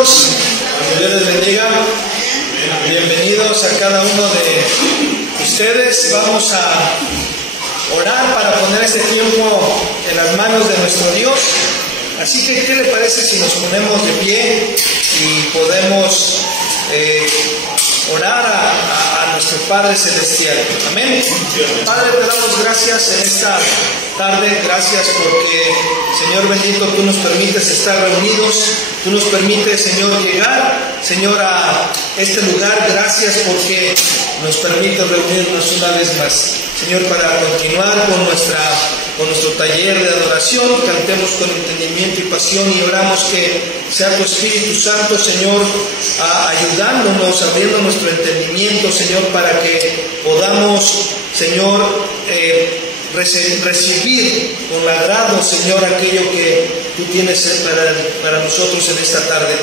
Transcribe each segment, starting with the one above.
hermanos? Dios les bendiga. Bienvenidos a cada uno de ustedes. Vamos a orar para poner este tiempo en las manos de nuestro Dios. Así que, ¿qué le parece si nos ponemos de pie y podemos orar a nuestro Padre Celestial? Amén. Padre, te damos gracias en esta tarde. Gracias porque, Señor bendito, tú nos permites estar reunidos. Tú nos permites, Señor, llegar, Señor, a este lugar. Gracias porque nos permites reunirnos una vez más, Señor, para continuar con nuestro taller de adoración. Cantemos con entendimiento y pasión y oramos que sea tu Espíritu Santo, Señor, ayudándonos, abriendo nuestro entendimiento, Señor, para que podamos, Señor, recibir con agrado, Señor, aquello que tú tienes para nosotros en esta tarde.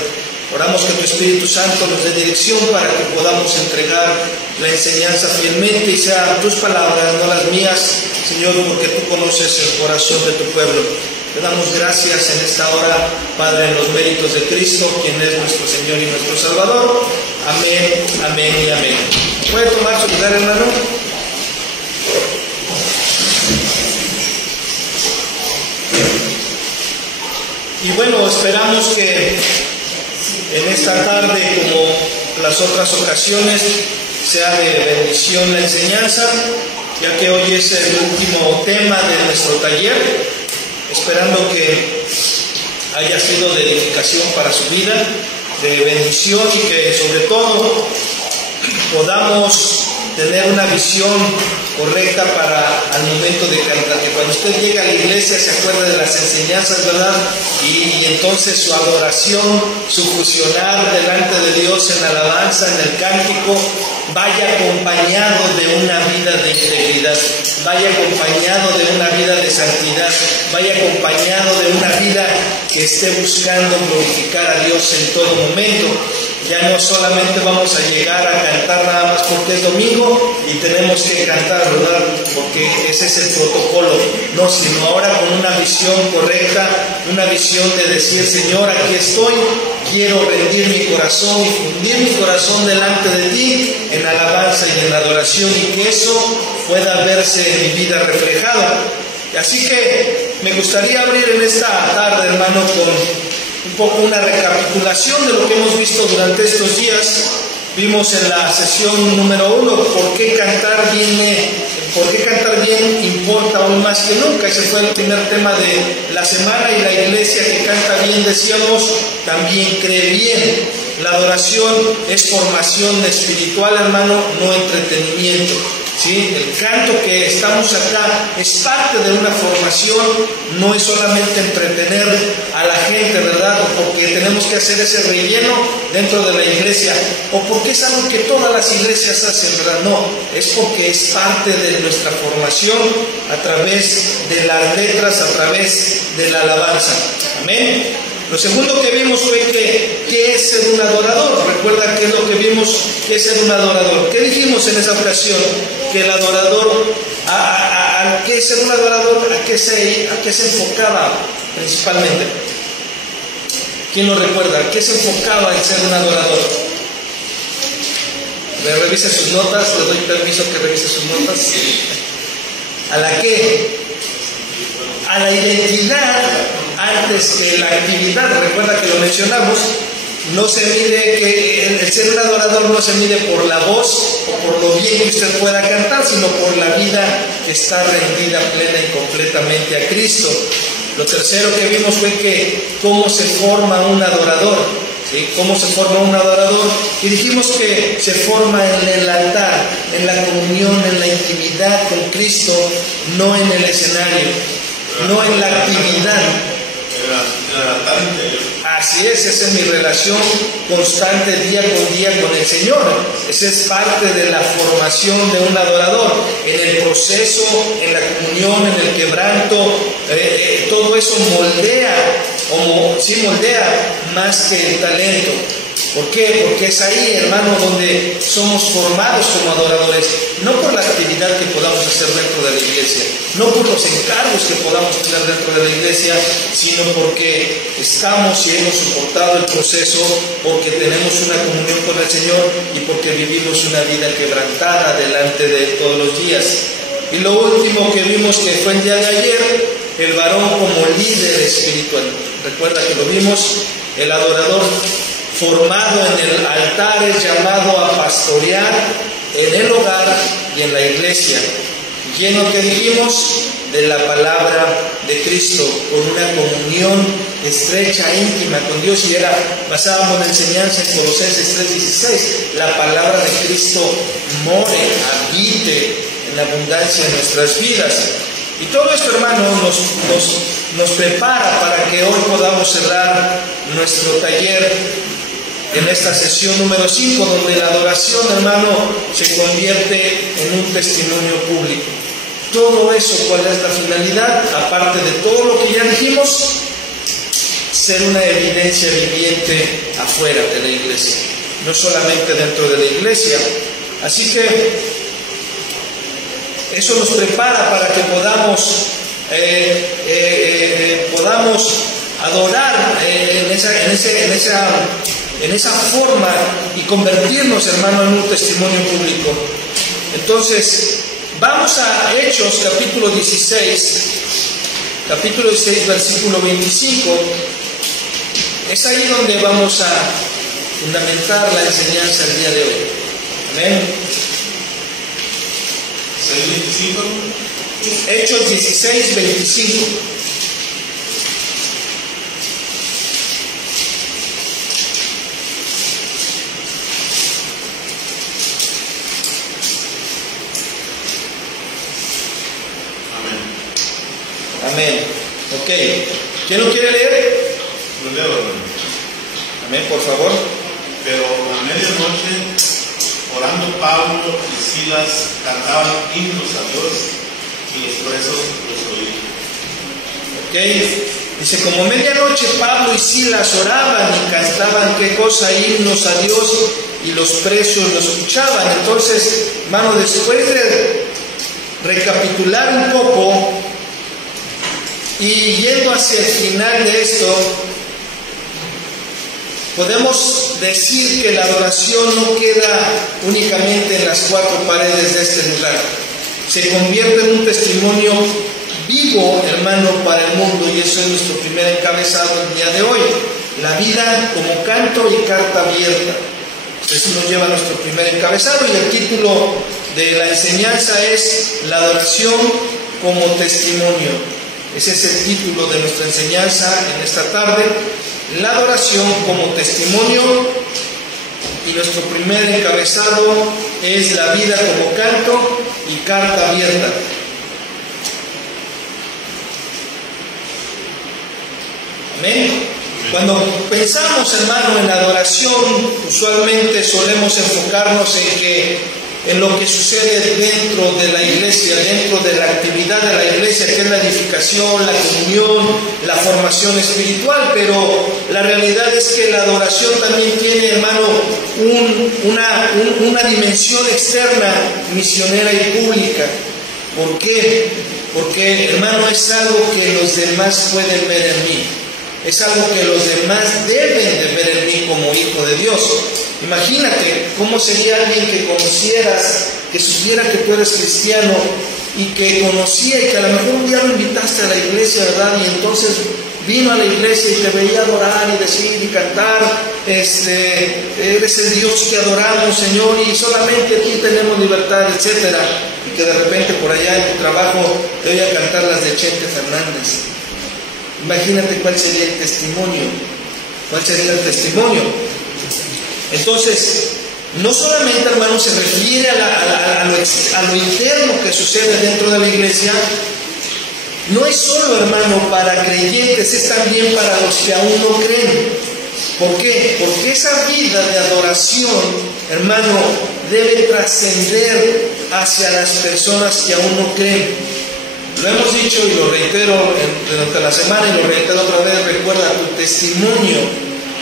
Oramos que tu Espíritu Santo nos dé dirección para que podamos entregar la enseñanza fielmente y sean tus palabras, no las mías, Señor, porque tú conoces el corazón de tu pueblo. Te damos gracias en esta hora, Padre, en los méritos de Cristo, quien es nuestro Señor y nuestro Salvador. Amén, amén y amén. ¿Puede tomar su lugar, hermano? Y bueno, esperamos que en esta tarde, como las otras ocasiones, sea de bendición la enseñanza, ya que hoy es el último tema de nuestro taller, esperando que haya sido de edificación para su vida, de bendición, y que sobre todo podamos tener una visión correcta para al momento de cantar, que cuando usted llega a la iglesia se acuerde de las enseñanzas, ¿verdad? Y entonces su adoración, su fusionar delante de Dios en alabanza, en el cántico, vaya acompañado de una vida de integridad, vaya acompañado de una vida de santidad, vaya acompañado de una vida que esté buscando glorificar a Dios en todo momento. Ya no solamente vamos a llegar a cantar nada más porque es domingo y tenemos que cantar, ¿verdad? Porque ese es el protocolo. No, sino ahora con una visión correcta, una visión de decir, Señor, aquí estoy, quiero rendir mi corazón y fundir mi corazón delante de ti en alabanza y en adoración, y que eso pueda verse en mi vida reflejado. Así que me gustaría abrir en esta tarde, hermano, con un poco una recapitulación de lo que hemos visto durante estos días. Vimos en la sesión número 1 por qué cantar bien importa aún más que nunca. Ese fue el primer tema de la semana, y la iglesia que canta bien, decíamos, también cree bien. La adoración es formación espiritual, hermano, no entretenimiento. ¿Sí? El canto que estamos acá es parte de una formación, no es solamente entretener a la gente, ¿verdad? O porque tenemos que hacer ese relleno dentro de la iglesia, o porque es algo que todas las iglesias hacen, ¿verdad? No, es porque es parte de nuestra formación a través de las letras, a través de la alabanza. Amén. Lo segundo que vimos fue ¿qué es ser un adorador? Recuerda qué es lo que vimos, qué es ser un adorador. ¿Qué dijimos en esa ocasión? Que el adorador, ¿qué es ser un adorador? ¿A qué se enfocaba principalmente? ¿Quién lo recuerda? ¿Qué se enfocaba en ser un adorador? Revise sus notas, le doy permiso que revise sus notas. ¿A la qué? A la identidad antes que la actividad. Recuerda que lo mencionamos. No se mide, que el ser un adorador no se mide por la voz o por lo bien que usted pueda cantar, sino por la vida que está rendida plena y completamente a Cristo. Lo tercero que vimos fue cómo se forma un adorador. ¿Sí? ¿Cómo se forma un adorador? Y dijimos que se forma en el altar, en la comunión, en la intimidad con Cristo, no en el escenario, no en la actividad. Así es, esa es mi relación constante día con día con el Señor. Esa es parte de la formación de un adorador. En el proceso, en la comunión, en el quebranto, todo eso moldea más que el talento. ¿Por qué? Porque es ahí, hermano, donde somos formados como adoradores, no por la actividad que podamos hacer dentro de la iglesia, no por los encargos que podamos tener dentro de la iglesia, sino porque estamos y hemos soportado el proceso, porque tenemos una comunión con el Señor y porque vivimos una vida quebrantada delante de Él todos los días. Y lo último que vimos, que fue el día de ayer, el varón como líder espiritual. Recuerda que lo vimos, el adorador formado en el altar es llamado a pastorear en el hogar y en la iglesia, lleno, que dijimos, de la palabra de Cristo, con una comunión estrecha, íntima con Dios. Y era, basábamos la enseñanza en Colosenses 3:16, la palabra de Cristo more, habite en abundancia en nuestras vidas. Y todo esto, hermano, nos prepara para que hoy podamos cerrar nuestro taller en esta sesión número 5, donde la adoración, hermano, se convierte en un testimonio público. Todo eso, ¿cuál es la finalidad? Aparte de todo lo que ya dijimos, ser una evidencia viviente afuera de la iglesia, no solamente dentro de la iglesia. Así que eso nos prepara para que podamos adorar en esa forma y convertirnos, hermano, en un testimonio público. Entonces, vamos a Hechos capítulo 16, versículo 25. Es ahí donde vamos a fundamentar la enseñanza el día de hoy. Amén. Hechos 16, 25. Amén. Ok. ¿Quién lo quiere leer? Lo leo, hermano. Amén, por favor. Pero a medianoche, orando, Pablo y Silas cantaban himnos a Dios y los presos los oían. Ok. Dice, como medianoche Pablo y Silas oraban y cantaban, ¿qué cosa? Himnos a Dios, y los presos lo escuchaban. Entonces, hermano, después de recapitular un poco y yendo hacia el final de esto, podemos decir que la adoración no queda únicamente en las cuatro paredes de este lugar. Se convierte en un testimonio vivo, hermano, para el mundo, y eso es nuestro primer encabezado el día de hoy. La vida como canto y carta abierta. Eso nos lleva a nuestro primer encabezado, y el título de la enseñanza es La adoración como testimonio. Ese es el título de nuestra enseñanza en esta tarde, la adoración como testimonio, y nuestro primer encabezado es la vida como canto y carta abierta. Amén. Cuando pensamos, hermano, en la adoración, usualmente solemos enfocarnos en lo que sucede dentro de la iglesia, dentro de la actividad de la iglesia, que es la edificación, la comunión, la formación espiritual, pero la realidad es que la adoración también tiene, hermano, una dimensión externa, misionera y pública. ¿Por qué? Porque, hermano, es algo que los demás pueden ver en mí. Es algo que los demás deben de ver en mí como hijo de Dios. Imagínate cómo sería alguien que conocieras, que supiera que tú eres cristiano y que conocía, y que a lo mejor un día lo invitaste a la iglesia, ¿verdad? Y entonces vino a la iglesia y te veía adorar y decir y cantar, eres el Dios que adoramos, Señor, y solamente aquí tenemos libertad, etcétera. Y que de repente por allá en tu trabajo te oía cantar las de Chente Fernández. Imagínate cuál sería el testimonio. ¿Cuál sería el testimonio? Entonces, no solamente, hermano, se refiere a lo interno que sucede dentro de la iglesia. No es solo, hermano, para creyentes, es también para los que aún no creen. ¿Por qué? Porque esa vida de adoración, hermano, debe trascender hacia las personas que aún no creen. Lo hemos dicho y lo reitero durante la semana, y lo reitero otra vez. Recuerda, tu testimonio,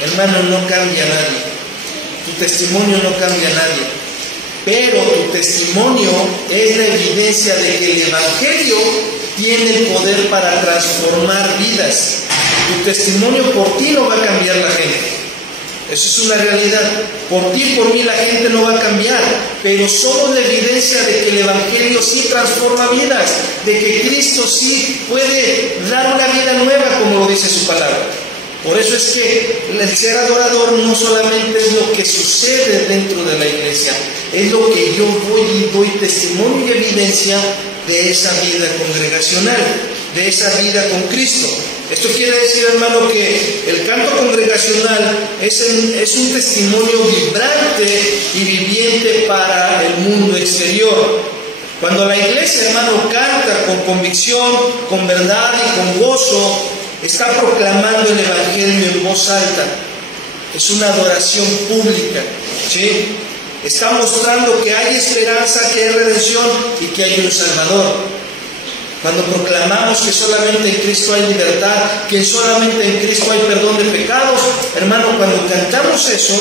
hermano, no cambia a nadie. Tu testimonio no cambia a nadie, pero tu testimonio es la evidencia de que el Evangelio tiene el poder para transformar vidas. Tu testimonio por ti no va a cambiar la gente. Eso es una realidad. Por ti y por mí la gente no va a cambiar, pero somos la evidencia de que el Evangelio sí transforma vidas, de que Cristo sí puede dar una vida nueva, como lo dice su palabra. Por eso es que el ser adorador no solamente es lo que sucede dentro de la iglesia, es lo que yo voy y doy testimonio y evidencia de esa vida congregacional, de esa vida con Cristo. Esto quiere decir, hermano, que el canto congregacional es un testimonio vibrante y viviente para el mundo exterior. Cuando la iglesia, hermano, canta con convicción, con verdad y con gozo, está proclamando el Evangelio en voz alta. Es una adoración pública, ¿sí? Está mostrando que hay esperanza, que hay redención y que hay un Salvador. Cuando proclamamos que solamente en Cristo hay libertad, que solamente en Cristo hay perdón de pecados, hermano, cuando cantamos eso,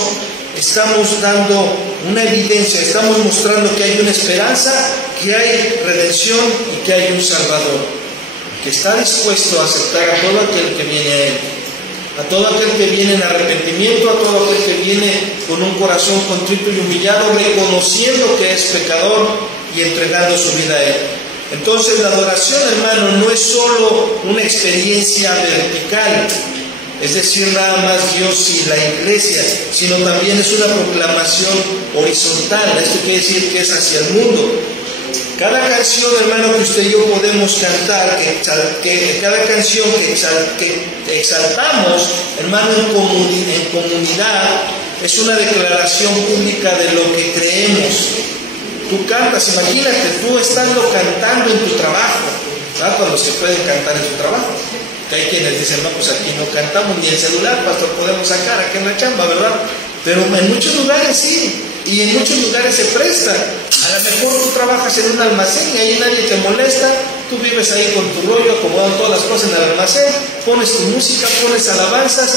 estamos dando una evidencia, estamos mostrando que hay una esperanza, que hay redención y que hay un Salvador, que está dispuesto a aceptar a todo aquel que viene a Él, a todo aquel que viene en arrepentimiento, a todo aquel que viene con un corazón contrito y humillado, reconociendo que es pecador y entregando su vida a Él. Entonces la adoración, hermano, no es solo una experiencia vertical, es decir, nada más Dios y la iglesia, sino también es una proclamación horizontal. Esto quiere decir que es hacia el mundo. Cada canción, hermano, que usted y yo podemos cantar, que cada canción que exaltamos, hermano, en comunidad, es una declaración pública de lo que creemos. Tú cantas, imagínate, tú estando cantando en tu trabajo, ¿verdad? Con los que pueden cantar en su trabajo. Que hay quienes dicen, no, pues aquí no cantamos ni el celular, pastor, podemos sacar aquí en la chamba, ¿verdad? Pero en muchos lugares sí, y en muchos lugares se presta. A lo mejor tú trabajas en un almacén y ahí nadie te molesta, tú vives ahí con tu rollo, acomodando todas las cosas en el almacén, pones tu música, pones alabanzas,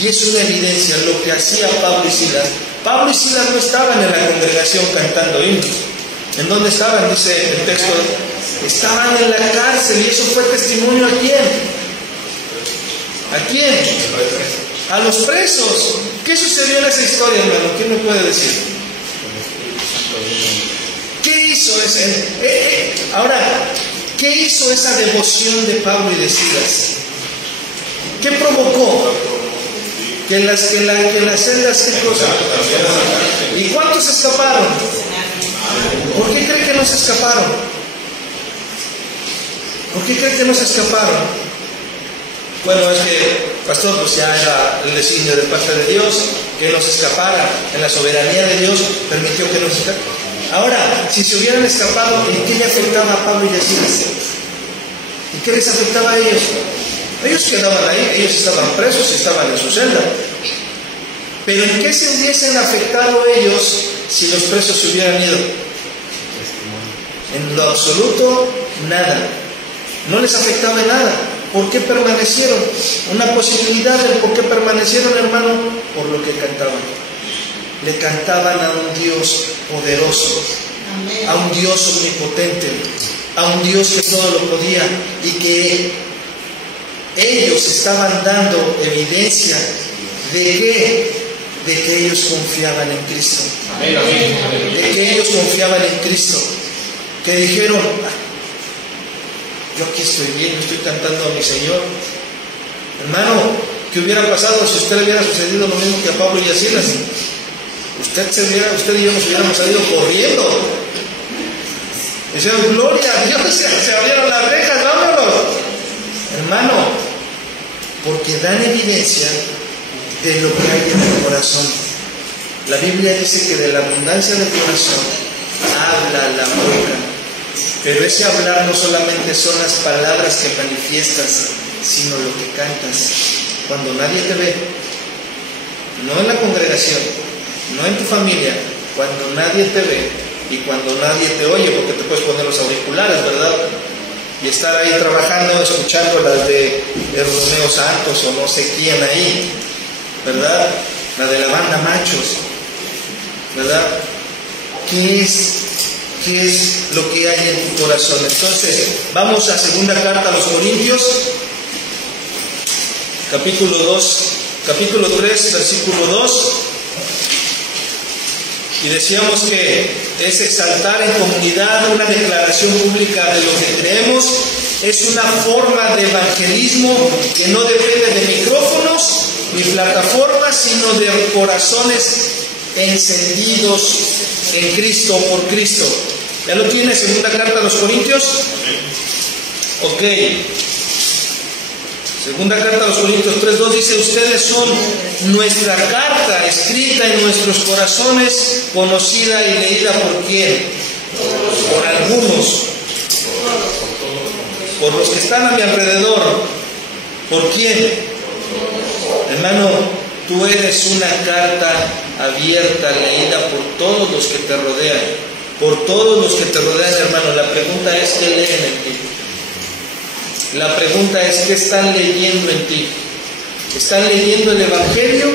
y es una evidencia lo que hacía Pablo y Silas. Pablo y Silas no estaban en la congregación cantando himnos. ¿En dónde estaban? Dice el texto. Estaban en la cárcel, y eso fue testimonio ¿a quién? ¿A quién? A los presos. ¿Qué sucedió en esa historia, hermano? ¿Quién me puede decir? ¿Qué hizo ese? Ahora, ¿qué hizo esa devoción de Pablo y de Silas? ¿Qué provocó? Que en las celdas, ¿qué cosa? ¿Y cuántos escaparon? ¿Por qué cree que no se escaparon? ¿Por qué cree que no se escaparon? Bueno, es que, pastor, pues ya era el designio de parte de Dios que no se escapara. En la soberanía de Dios permitió que no se escaparan. Ahora, si se hubieran escapado, ¿en qué le afectaba a Pablo y a Silas? ¿En qué les afectaba a ellos? Ellos quedaban ahí, ellos estaban presos, estaban en su celda. Pero ¿en qué se hubiesen afectado ellos si los presos se hubieran ido? En lo absoluto, nada. No les afectaba en nada. ¿Por qué permanecieron? Una posibilidad del por qué permanecieron, hermano, por lo que cantaban. Le cantaban a un Dios poderoso, a un Dios omnipotente, a un Dios que todo lo podía, y que ellos estaban dando evidencia de que ellos confiaban en Cristo, de que ellos confiaban en Cristo, que dijeron, yo aquí estoy bien, estoy cantando a mi Señor. Hermano, ¿qué hubiera pasado si a usted le hubiera sucedido lo mismo que a Pablo y a Silas? Usted y yo nos hubiéramos salido corriendo. Decíamos, gloria a Dios, se abrieron las rejas, vámonos. Hermano, porque dan evidencia de lo que hay en el corazón. La Biblia dice que de la abundancia del corazón habla la boca. Pero ese hablar no solamente son las palabras que manifiestas, sino lo que cantas. Cuando nadie te ve, no en la congregación, no en tu familia, cuando nadie te ve y cuando nadie te oye, porque te puedes poner los auriculares, ¿verdad? Y estar ahí trabajando, escuchando las de Romeo Santos o no sé quién ahí, ¿verdad? La de la banda Machos. ¿verdad? ¿Qué es lo que hay en tu corazón? Entonces, vamos a segunda carta a los Corintios, capítulo 3, versículo 2. Y decíamos que es exaltar en comunidad una declaración pública de lo que creemos. Es una forma de evangelismo que no depende de micrófonos ni plataformas, sino de corazones encendidos en Cristo, por Cristo. ¿Ya lo tiene? Segunda carta a los Corintios. Ok. Segunda carta a los Corintios 3:2 dice: ustedes son nuestra carta escrita en nuestros corazones, conocida y leída por quién, por algunos, por los que están a mi alrededor. ¿Por quién? Hermano, tú eres una carta abierta, leída por todos los que te rodean. Por todos los que te rodean, hermano. La pregunta es: ¿qué leen en ti? La pregunta es: ¿qué están leyendo en ti? ¿Están leyendo el Evangelio?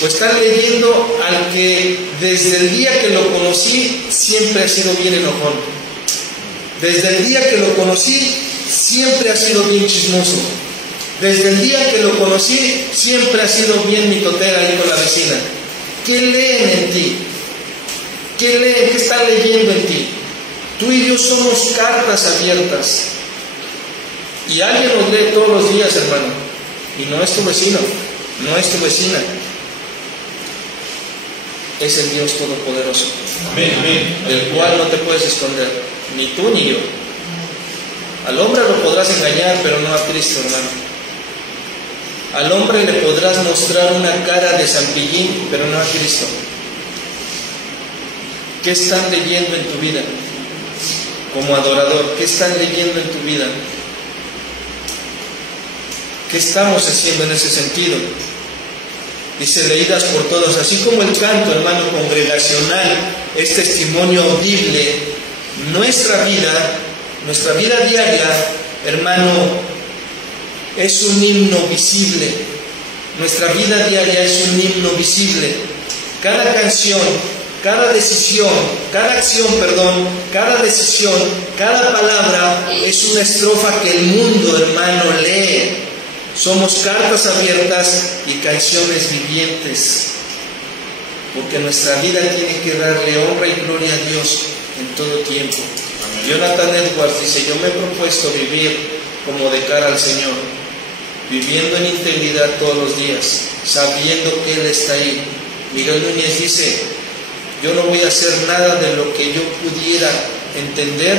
¿O están leyendo al que desde el día que lo conocí siempre ha sido bien enojón? Desde el día que lo conocí siempre ha sido bien chismoso. Desde el día que lo conocí siempre ha sido bien mitotera ahí con la vecina. ¿Qué leen en ti? ¿Qué leen? ¿Qué están leyendo en ti? Tú y yo somos cartas abiertas. Y alguien nos lee todos los días, hermano. Y no es tu vecino, no es tu vecina. Es el Dios Todopoderoso. Amén. Del cual no te puedes esconder, ni tú ni yo. Al hombre lo podrás engañar, pero no a Cristo, hermano. Al hombre le podrás mostrar una cara de zampillín, pero no a Cristo. ¿Qué están leyendo en tu vida? Como adorador, ¿qué están leyendo en tu vida? ¿Qué estamos haciendo en ese sentido? Dice: leídas por todos. Así como el canto, hermano, congregacional es testimonio audible, nuestra vida diaria, hermano, es un himno visible. Nuestra vida diaria es un himno visible. Cada canción, cada decisión, cada acción, cada decisión, cada palabra es una estrofa que el mundo, hermano, lee. Somos cartas abiertas y canciones vivientes, porque nuestra vida tiene que darle honra y gloria a Dios en todo tiempo. Jonathan Edwards dice: yo me he propuesto vivir como de cara al Señor, viviendo en integridad todos los días, sabiendo que Él está ahí. Miguel Núñez dice: yo no voy a hacer nada de lo que yo pudiera entender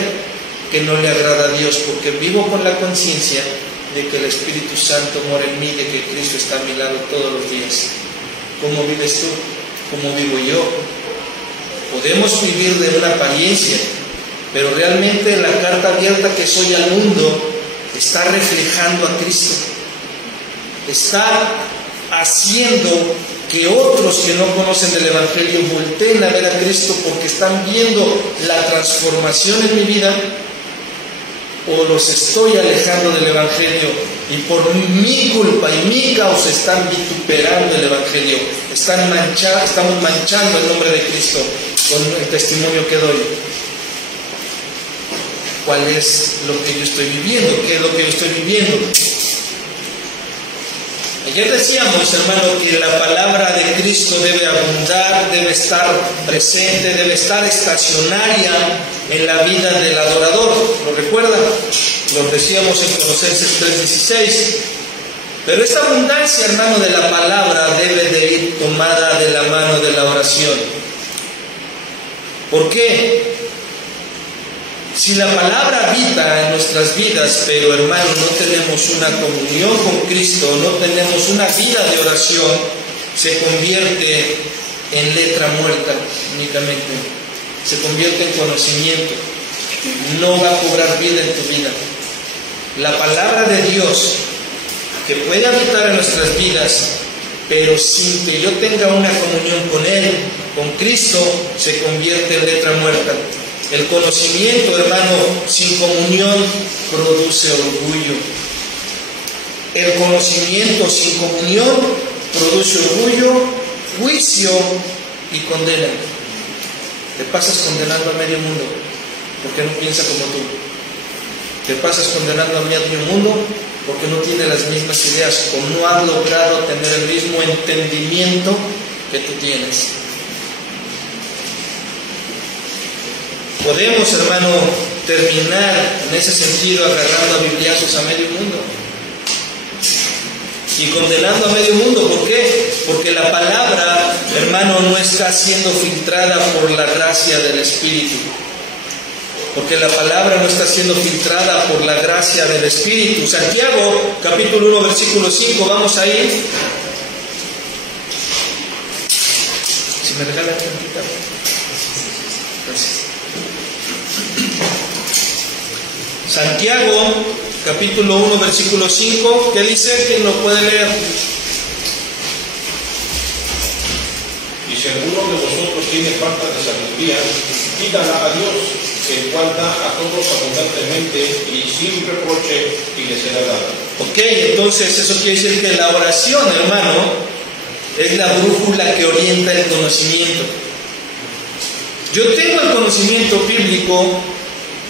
que no le agrada a Dios, porque vivo con la conciencia de que el Espíritu Santo mora en mí, de que Cristo está a mi lado todos los días. ¿Cómo vives tú? ¿Cómo vivo yo? Podemos vivir de una apariencia, pero realmente la carta abierta que soy al mundo está reflejando a Cristo. Está haciendo que otros que no conocen del Evangelio volteen a ver a Cristo, porque están viendo la transformación en mi vida. O los estoy alejando del Evangelio y por mi culpa y mi causa están vituperando el Evangelio. Estamos manchando el nombre de Cristo con el testimonio que doy. ¿Cuál es lo que yo estoy viviendo? ¿Qué es lo que yo estoy viviendo? Ayer decíamos, hermano, que la palabra de Cristo debe abundar, debe estar presente, debe estar estacionaria en la vida del adorador. ¿Lo recuerdan? Lo decíamos en Colosenses 3:16. Pero esta abundancia, hermano, de la palabra debe de ir tomada de la mano de la oración. ¿Por qué? Si la palabra habita en nuestras vidas, pero hermano, no tenemos una comunión con Cristo, no tenemos una vida de oración, se convierte en letra muerta únicamente, se convierte en conocimiento, no va a cobrar vida en tu vida. La palabra de Dios, que puede habitar en nuestras vidas, pero sin que yo tenga una comunión con Él, con Cristo, se convierte en letra muerta. El conocimiento, hermano, sin comunión produce orgullo. El conocimiento sin comunión produce orgullo, juicio y condenan. Te pasas condenando a medio mundo porque no piensa como tú. Te pasas condenando a medio mundo porque no tiene las mismas ideas o no ha logrado tener el mismo entendimiento que tú tienes. Podemos, hermano, terminar en ese sentido agarrando a bibliazos a medio mundo y condenando a medio mundo. ¿Por qué? Porque la palabra, hermano, no está siendo filtrada por la gracia del Espíritu. Porque la palabra no está siendo filtrada por la gracia del Espíritu. Santiago, capítulo 1, versículo 5, vamos a ir. Si me regalan tantita. Gracias. Santiago, capítulo 1, versículo 5, ¿qué dice? ¿Quién lo puede leer? Y si alguno de vosotros tiene falta de sabiduría, pídala a Dios, el cual da a todos abundantemente y sin reproche, y le será dada. Ok, entonces eso quiere decir que la oración, hermano, es la brújula que orienta el conocimiento. Yo tengo el conocimiento bíblico,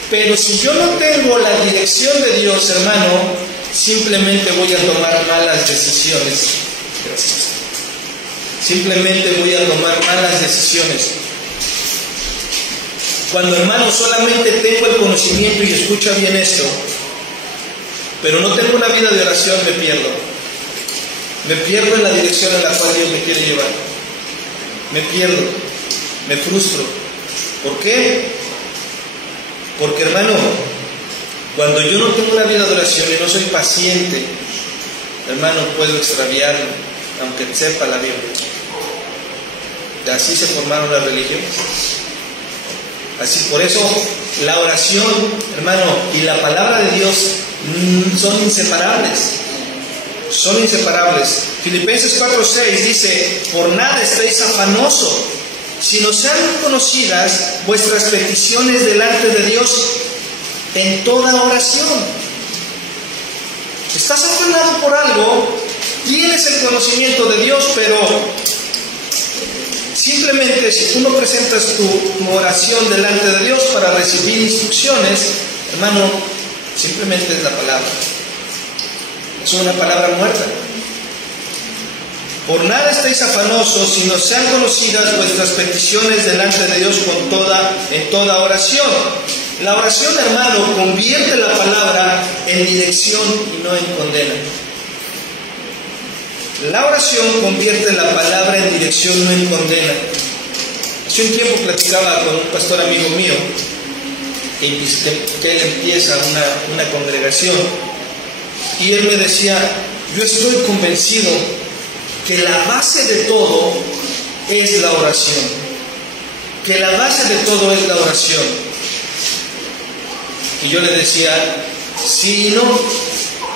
pero si yo no tengo la dirección de Dios, hermano, simplemente voy a tomar malas decisiones. Gracias. Simplemente voy a tomar malas decisiones. Cuando, hermano, solamente tengo el conocimiento, y escucha bien esto, pero no tengo una vida de oración, me pierdo. Me pierdo en la dirección en la cual Dios me quiere llevar. Me pierdo, me frustro. ¿Por qué? Porque, hermano, cuando yo no tengo una vida de oración y no soy paciente, hermano, puedo extraviarme, aunque sepa la Biblia. Así se formaron las religiones. Así, por eso la oración, hermano, y la palabra de Dios son inseparables. Son inseparables. Filipenses 4:6 dice: por nada estéis afanosos, sino sean conocidas vuestras peticiones delante de Dios en toda oración. Estás afanado por algo, tienes el conocimiento de Dios, pero simplemente si tú no presentas tu oración delante de Dios para recibir instrucciones, hermano, simplemente es la palabra. Es una palabra muerta. Por nada estéis afanosos, sino sean conocidas vuestras peticiones delante de Dios en toda oración. La oración, hermano, convierte la palabra en dirección y no en condena. La oración convierte la palabra en dirección, no en condena. Hace un tiempo platicaba con un pastor amigo mío que él empieza una congregación, y él me decía: yo estoy convencido que la base de todo es la oración. Que la base de todo es la oración. Y yo le decía: sí y no.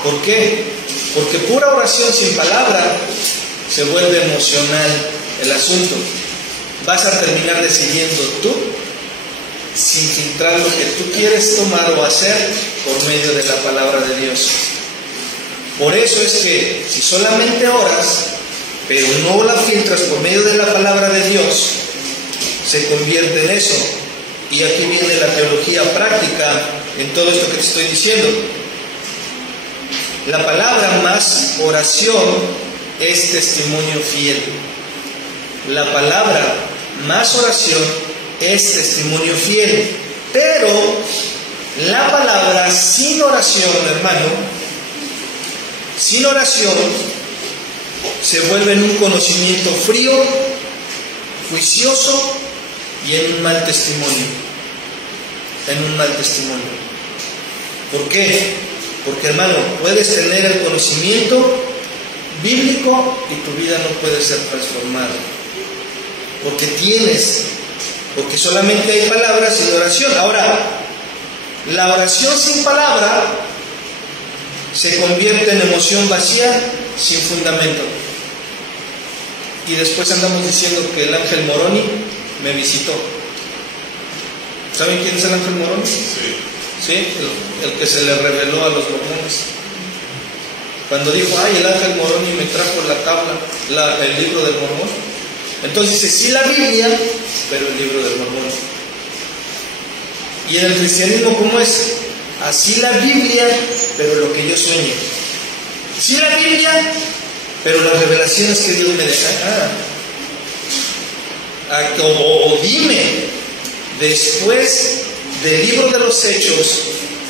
¿Por qué? Porque pura oración sin palabra se vuelve emocional el asunto. Vas a terminar decidiendo tú, sin filtrar lo que tú quieres tomar o hacer por medio de la palabra de Dios. Por eso es que si solamente oras, pero no la filtras por medio de la palabra de Dios, se convierte en eso. Y aquí viene la teología práctica en todo esto que te estoy diciendo. La palabra más oración es testimonio fiel. La palabra más oración es testimonio fiel. Pero la palabra sin oración, hermano, sin oración, se vuelve en un conocimiento frío, juicioso y en un mal testimonio. En un mal testimonio. ¿Por qué? Porque, hermano, puedes tener el conocimiento bíblico y tu vida no puede ser transformada. Porque solamente hay palabras sin oración. Ahora, la oración sin palabra se convierte en emoción vacía, sin fundamento. Y después andamos diciendo que el ángel Moroni me visitó. ¿Saben quién es el ángel Moroni? Sí, el que se le reveló a los mormones. Cuando dijo: ay, el ángel Moroni me trajo la tabla, el libro del Mormón. Entonces dice, sí la Biblia, pero el libro del Mormón. Y en el cristianismo, ¿cómo es? Así la Biblia, pero lo que yo sueño. Sí la Biblia, pero las revelaciones que Dios me deja. O dime, después del libro de los Hechos,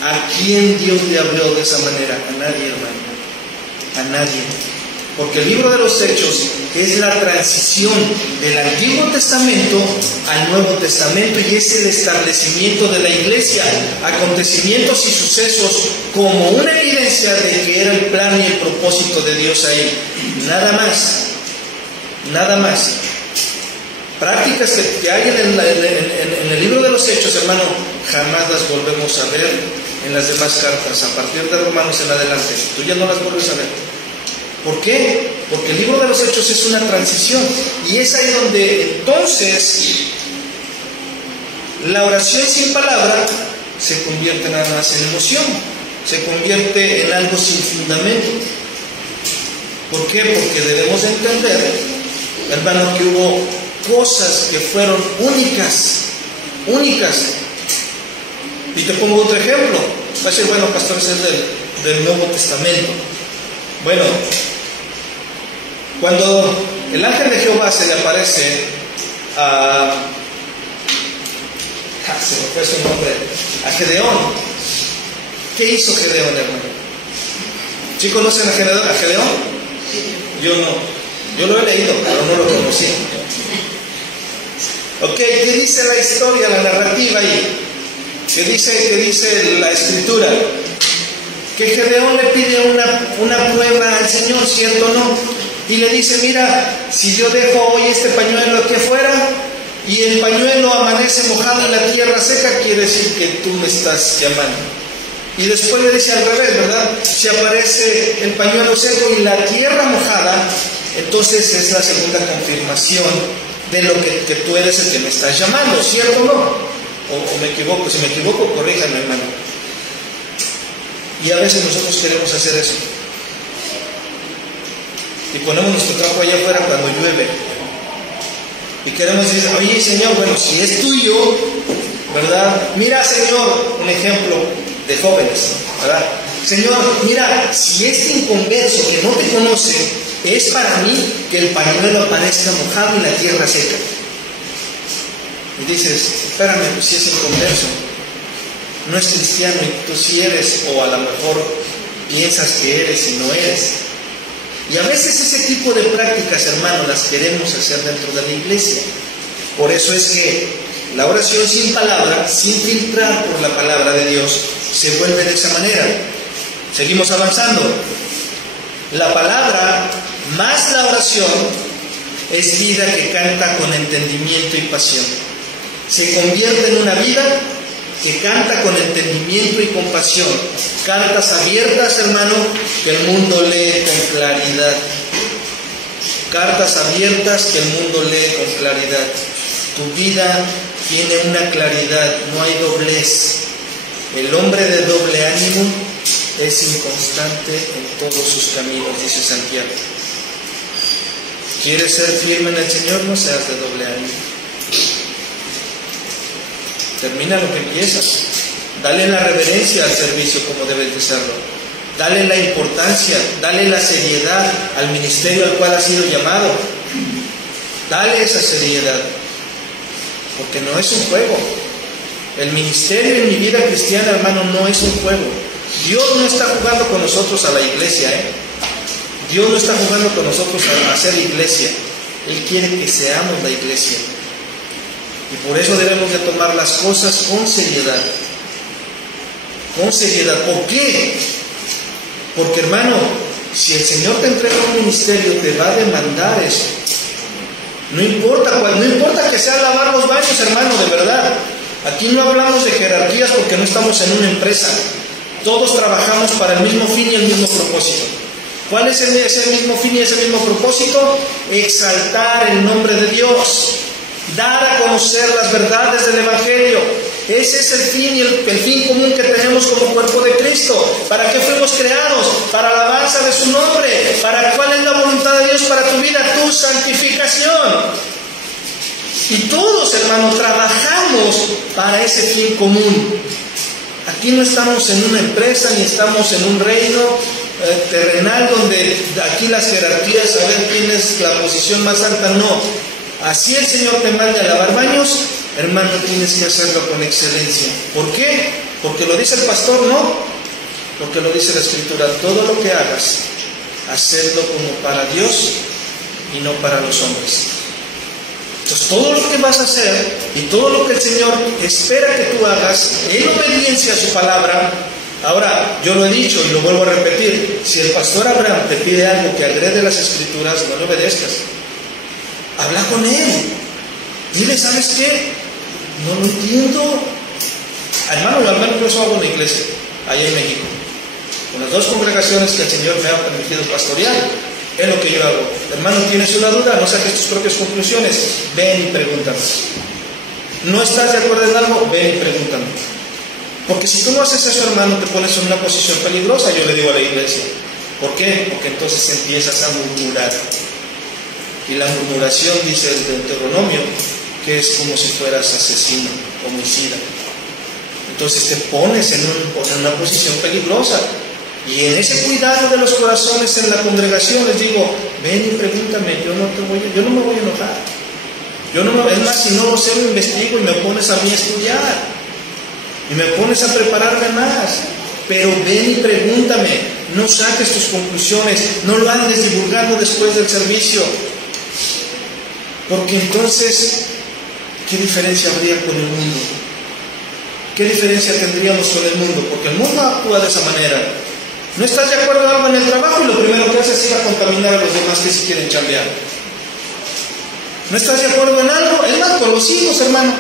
¿a quién Dios le habló de esa manera? A nadie, hermano. A nadie. Porque el libro de los Hechos es la transición del Antiguo Testamento al Nuevo Testamento y es el establecimiento de la iglesia, acontecimientos y sucesos como una evidencia de que era el plan y el propósito de Dios ahí. Nada más, nada más. Prácticas que hay en el libro de los Hechos, hermano, jamás las volvemos a ver en las demás cartas. A partir de Romanos en adelante, tú ya no las vuelves a ver. ¿Por qué? Porque el libro de los Hechos es una transición. Y es ahí donde entonces la oración sin palabra se convierte nada más en emoción. Se convierte en algo sin fundamento. ¿Por qué? Porque debemos entender, hermano, que hubo cosas que fueron únicas. Y te pongo otro ejemplo. Va a decir, bueno, pastor, ese es del Nuevo Testamento. Bueno, cuando el ángel de Jehová se le aparece se me fue su nombre, a Gedeón. ¿Qué hizo Gedeón, hermano? ¿Sí conocen a Gedeón? Yo no. Yo lo he leído, pero no lo conocí. Ok, ¿qué dice la historia, la narrativa ahí? ¿Qué dice la escritura? Que Gedeón le pide una prueba al Señor, ¿cierto o no? Y le dice, mira, si yo dejo hoy este pañuelo aquí afuera y el pañuelo amanece mojado en la tierra seca, quiere decir que tú me estás llamando. Y después le dice al revés, ¿verdad? Si aparece el pañuelo seco y la tierra mojada, entonces es la segunda confirmación de lo que tú eres el que me estás llamando, ¿cierto o no? O me equivoco, si me equivoco, corríjanme, hermano. Y a veces nosotros queremos hacer eso. Y ponemos nuestro trapo allá afuera cuando llueve. Y queremos decir, oye Señor, bueno, si es tuyo, ¿verdad? Mira, Señor, un ejemplo de jóvenes, ¿verdad? Señor, mira, si este inconverso que no te conoce es para mí que el pañuelo aparezca mojado y la tierra seca. Y dices, espérame, pues si es inconverso, no es cristiano y tú sí eres, o a lo mejor piensas que eres y no eres. Y a veces ese tipo de prácticas, hermano, las queremos hacer dentro de la iglesia. Por eso es que la oración sin palabra, sin filtrar por la palabra de Dios, se vuelve de esa manera. Seguimos avanzando. La palabra más la oración es vida que canta con entendimiento y pasión. Se convierte en una vida que canta con entendimiento y compasión. Cartas abiertas, hermano, que el mundo lee con claridad. Cartas abiertas que el mundo lee con claridad. Tu vida tiene una claridad, no hay doblez. El hombre de doble ánimo es inconstante en todos sus caminos, dice Santiago. ¿Quieres ser firme en el Señor? No seas de doble ánimo. Termina lo que empiezas. Dale la reverencia al servicio como debes de serlo. Dale la importancia, dale la seriedad al ministerio al cual has sido llamado. Dale esa seriedad. Porque no es un juego. El ministerio en mi vida cristiana, hermano, no es un juego. Dios no está jugando con nosotros a la iglesia, Dios no está jugando con nosotros a hacer iglesia. Él quiere que seamos la iglesia. Y por eso debemos de tomar las cosas con seriedad. Con seriedad. ¿Por qué? Porque, hermano, si el Señor te entrega un ministerio, te va a demandar eso. No importa que sea lavar los baños, hermano, de verdad. Aquí no hablamos de jerarquías porque no estamos en una empresa. Todos trabajamos para el mismo fin y el mismo propósito. ¿Cuál es ese mismo fin y ese mismo propósito? Exaltar el nombre de Dios. Dar a conocer las verdades del Evangelio. Ese es el fin y el fin común que tenemos como cuerpo de Cristo. ¿Para qué fuimos creados? Para la alabanza de su nombre. ¿Cuál es la voluntad de Dios para tu vida? Tu santificación. Y todos, hermanos, trabajamos para ese fin común. Aquí no estamos en una empresa, ni estamos en un reino terrenal donde aquí las jerarquías, a ver quién es la posición más alta. No. Así el Señor te manda a lavar baños, hermano, tienes que hacerlo con excelencia. ¿Por qué? ¿Porque lo dice el pastor? No. Porque lo dice la Escritura. Todo lo que hagas, hacedlo como para Dios y no para los hombres. Entonces todo lo que vas a hacer y todo lo que el Señor espera que tú hagas en obediencia a su palabra. Ahora, yo lo he dicho y lo vuelvo a repetir: si el pastor Abraham te pide algo que agrede las Escrituras, no le obedezcas. Habla con él. Dile, ¿sabes qué? No lo entiendo. Hermano, al menos eso hago en la iglesia, allá en México, con las dos congregaciones que el Señor me ha permitido pastorear. Es lo que yo hago. Hermano, ¿tienes una duda? No saques tus propias conclusiones. Ven y pregúntame. ¿No estás de acuerdo en algo? Ven y pregúntame. Porque si tú no haces eso, hermano, te pones en una posición peligrosa, yo le digo a la iglesia. ¿Por qué? Porque entonces empiezas a murmurar. Y la murmuración, dice el Deuteronomio, que es como si fueras asesino, homicida. Entonces te pones en una posición peligrosa. Y en ese cuidado de los corazones en la congregación les digo: ven y pregúntame, yo no me voy a enojar. Es más, si no lo sé, lo investigo y me pones a mí a estudiar. Y me pones a prepararme más. Pero ven y pregúntame. No saques tus conclusiones. No lo andes divulgando después del servicio. Porque entonces, ¿qué diferencia habría con el mundo? ¿Qué diferencia tendríamos con el mundo? Porque el mundo actúa de esa manera. No estás de acuerdo en algo en el trabajo y lo primero que haces es ir a contaminar a los demás que si quieren chambear. No estás de acuerdo en algo, es más, con los hijos, hermano.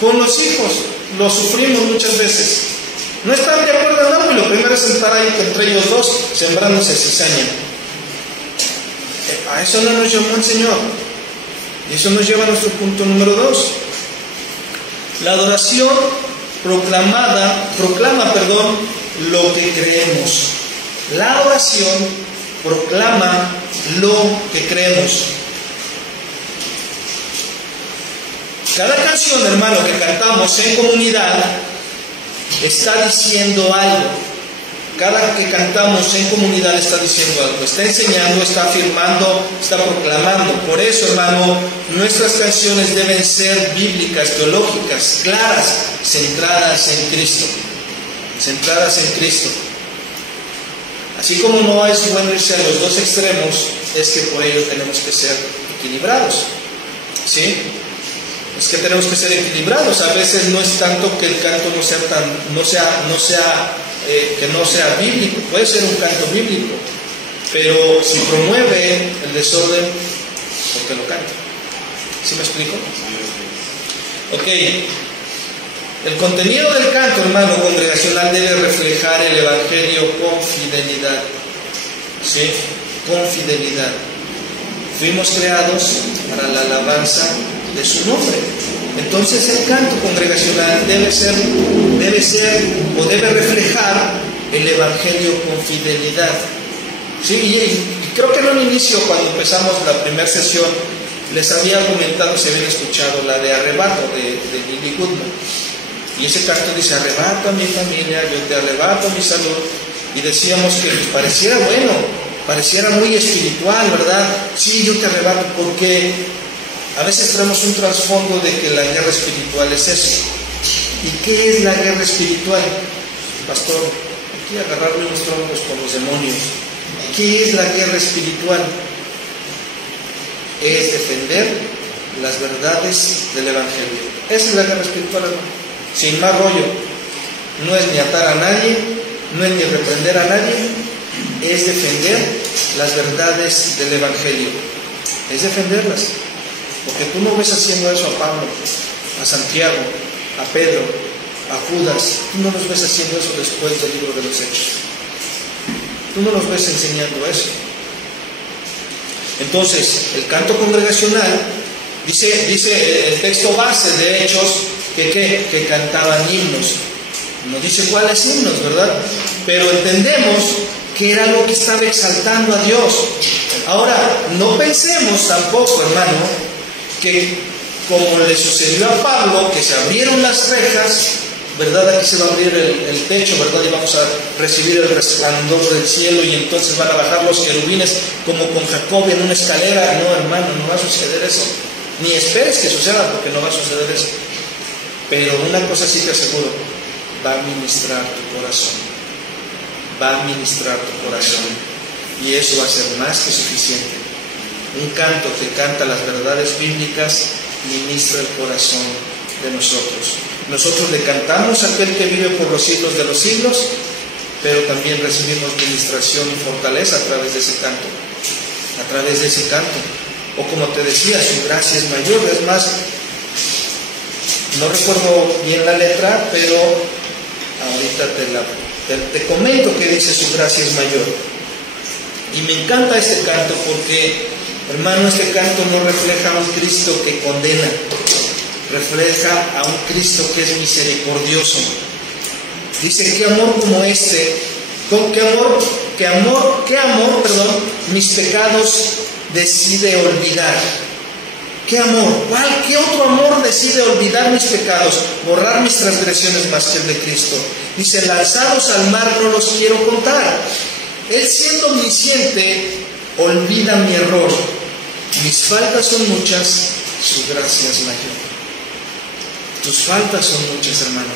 Con los hijos lo sufrimos muchas veces. No están de acuerdo en algo y lo primero es estar ahí entre ellos dos sembrándose cizaña. A eso no nos llamó el Señor. Y eso nos lleva a nuestro punto número 2. La adoración proclama, lo que creemos. La oración proclama lo que creemos. Cada canción, hermano, que cantamos en comunidad está diciendo algo. Cada que cantamos en comunidad está diciendo algo. Está enseñando, está afirmando, está proclamando. Por eso, hermano, nuestras canciones deben ser bíblicas, teológicas, claras, centradas en Cristo. Centradas en Cristo. Así como no es bueno irse a los dos extremos, es que por ello tenemos que ser equilibrados. ¿Sí? Es que tenemos que ser equilibrados. A veces no es tanto que el canto que no sea bíblico. Puede ser un canto bíblico, pero si promueve el desorden, ¿por qué lo canta? ¿Sí me explico? Ok. El contenido del canto, hermano, congregacional debe reflejar el Evangelio con fidelidad. ¿Sí? Con fidelidad. Fuimos creados para la alabanza de su nombre. Entonces el canto congregacional debe reflejar el Evangelio con fidelidad. ¿Sí? Y creo que en un inicio, cuando empezamos la primera sesión, les había comentado, se habían escuchado la de Arrebato de Billy Goodman. Y ese canto dice: arrebato a mi familia, yo te arrebato mi salud. Y decíamos que pareciera bueno, pareciera muy espiritual, ¿verdad? Sí, yo te arrebato, porque a veces traemos un trasfondo de que la guerra espiritual es eso. ¿Y qué es la guerra espiritual? Pastor, hay que agarrarle unos troncos con los demonios. ¿Qué es la guerra espiritual? Es defender las verdades del Evangelio. Esa es la guerra espiritual, hermano. Sin más rollo. No es ni atar a nadie, no es ni reprender a nadie, es defender las verdades del Evangelio. Es defenderlas. Porque tú no ves haciendo eso a Pablo, a Santiago, a Pedro, a Judas. Tú no los ves haciendo eso después del libro de los Hechos. Tú no los ves enseñando eso. Entonces, el canto congregacional, dice el texto base de Hechos, que cantaban himnos. No dice cuáles himnos, ¿verdad? Pero entendemos que era algo que estaba exaltando a Dios. Ahora, no pensemos tampoco, hermano, que como le sucedió a Pablo, que se abrieron las rejas, ¿verdad? Aquí se va a abrir el techo, ¿verdad? Y vamos a recibir el resplandor del cielo y entonces van a bajar los querubines como con Jacob en una escalera. No, hermano, no va a suceder eso. Ni esperes que suceda, porque no va a suceder eso. Pero una cosa sí te aseguro, va a ministrar tu corazón. Va a ministrar tu corazón. Y eso va a ser más que suficiente. Un canto que canta las verdades bíblicas ministra el corazón de nosotros. Nosotros le cantamos a aquel que vive por los siglos de los siglos, pero también recibimos ministración y fortaleza a través de ese canto. A través de ese canto. O como te decía, su gracia es mayor. Es más, no recuerdo bien la letra, pero ahorita te comento que dice su gracia es mayor. Y me encanta este canto porque, hermano, este canto no refleja a un Cristo que condena, refleja a un Cristo que es misericordioso. Dice, qué amor como este, qué amor, mis pecados decide olvidar. ¿Qué amor? ¿Qué otro amor decide olvidar mis pecados, borrar mis transgresiones más que el de Cristo? Dice, lanzados al mar no los quiero contar. Él siendo omnisciente, olvida mi error. Mis faltas son muchas, su gracia es mayor. Tus faltas son muchas, hermano.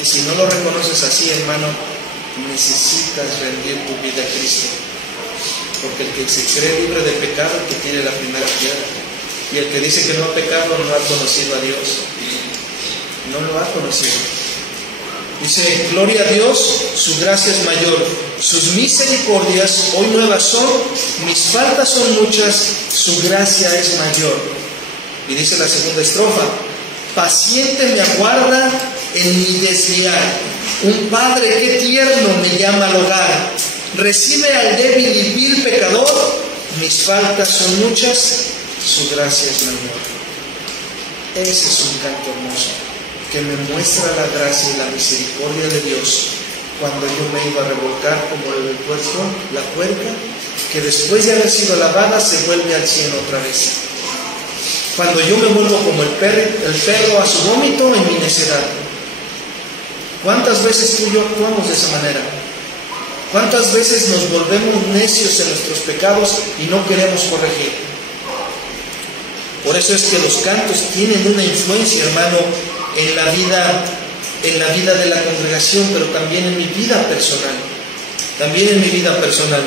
Y si no lo reconoces así, hermano, necesitas rendir tu vida a Cristo. Porque el que se cree libre de pecado, que tiene la primera piedra. Y el que dice que no ha pecado, no ha conocido a Dios. No lo ha conocido. Dice, gloria a Dios, su gracia es mayor. Sus misericordias hoy nuevas son, mis faltas son muchas, su gracia es mayor. Y dice la segunda estrofa, paciente me aguarda en mi desviar. Un padre que tierno me llama al hogar. Recibe al débil y vil pecador, mis faltas son muchas, su gracia es mayor. Ese es un canto hermoso, que me muestra la gracia y la misericordia de Dios cuando yo me iba a revolcar como el puerco, la puerca, que después de haber sido lavada se vuelve al cielo otra vez. Cuando yo me vuelvo como el perro a su vómito en mi necedad. ¿Cuántas veces tú y yo actuamos de esa manera? ¿Cuántas veces nos volvemos necios en nuestros pecados y no queremos corregir? Por eso es que los cantos tienen una influencia, hermano, en la vida de la congregación, pero también en mi vida personal. También en mi vida personal.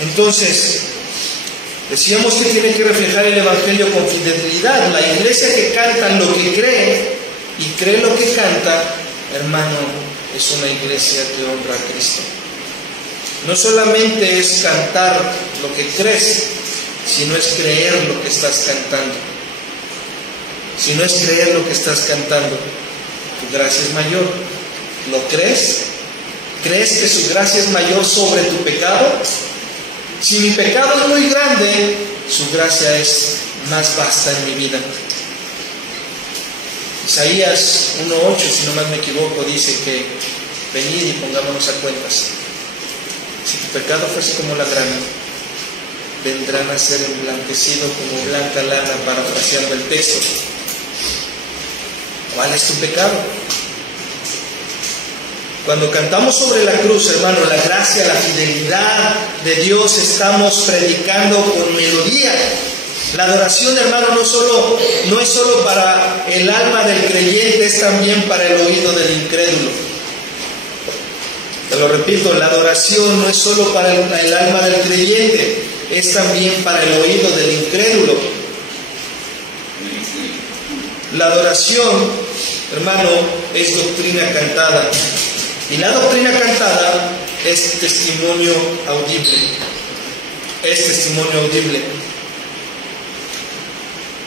Entonces, decíamos que tiene que reflejar el Evangelio con fidelidad. La iglesia que canta lo que cree y cree lo que canta, hermano, es una iglesia que honra a Cristo. No solamente es cantar lo que crees, sino es creer lo que estás cantando. Si no es creer lo que estás cantando, tu gracia es mayor. ¿Lo crees? ¿Crees que su gracia es mayor sobre tu pecado? Si mi pecado es muy grande, su gracia es más vasta en mi vida. Isaías 1:8, si no más me equivoco, dice que venid y pongámonos a cuentas. Si tu pecado fuese como la grana, vendrán a ser emblanquecidos como blanca lana, parafraseando el texto. ¿Cuál es tu pecado? Cuando cantamos sobre la cruz, hermano, la gracia, la fidelidad de Dios, estamos predicando con melodía. La adoración, hermano, no es solo para el alma del creyente, es también para el oído del incrédulo. Te lo repito, la adoración no es solo para el alma del creyente, es también para el oído del incrédulo. La adoración, hermano, es doctrina cantada. Y la doctrina cantada es testimonio audible. Es testimonio audible.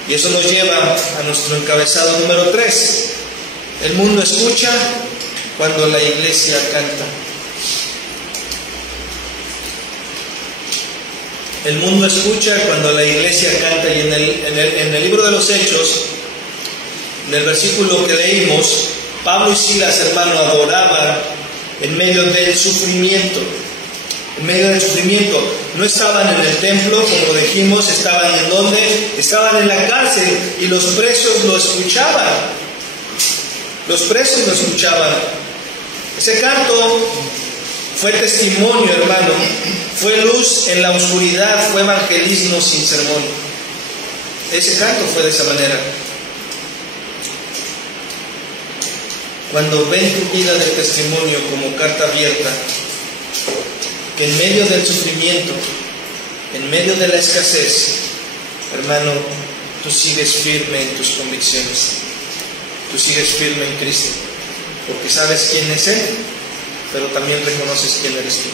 Y eso nos lleva a nuestro encabezado número 3. El mundo escucha cuando la iglesia canta. El mundo escucha cuando la iglesia canta. Y en el libro de los Hechos, en el versículo que leímos, Pablo y Silas, hermano, adoraban en medio del sufrimiento. en medio del sufrimiento. No estaban en el templo, como dijimos, estaban en donde, estaban en la cárcel, y los presos lo escuchaban. Los presos lo escuchaban. Ese canto fue testimonio, hermano, fue luz en la oscuridad, fue evangelismo sin sermón. Ese canto fue de esa manera. Cuando ven tu vida de testimonio como carta abierta, que en medio del sufrimiento, en medio de la escasez, hermano, tú sigues firme en tus convicciones, tú sigues firme en Cristo, porque sabes quién es Él, pero también reconoces quién eres tú.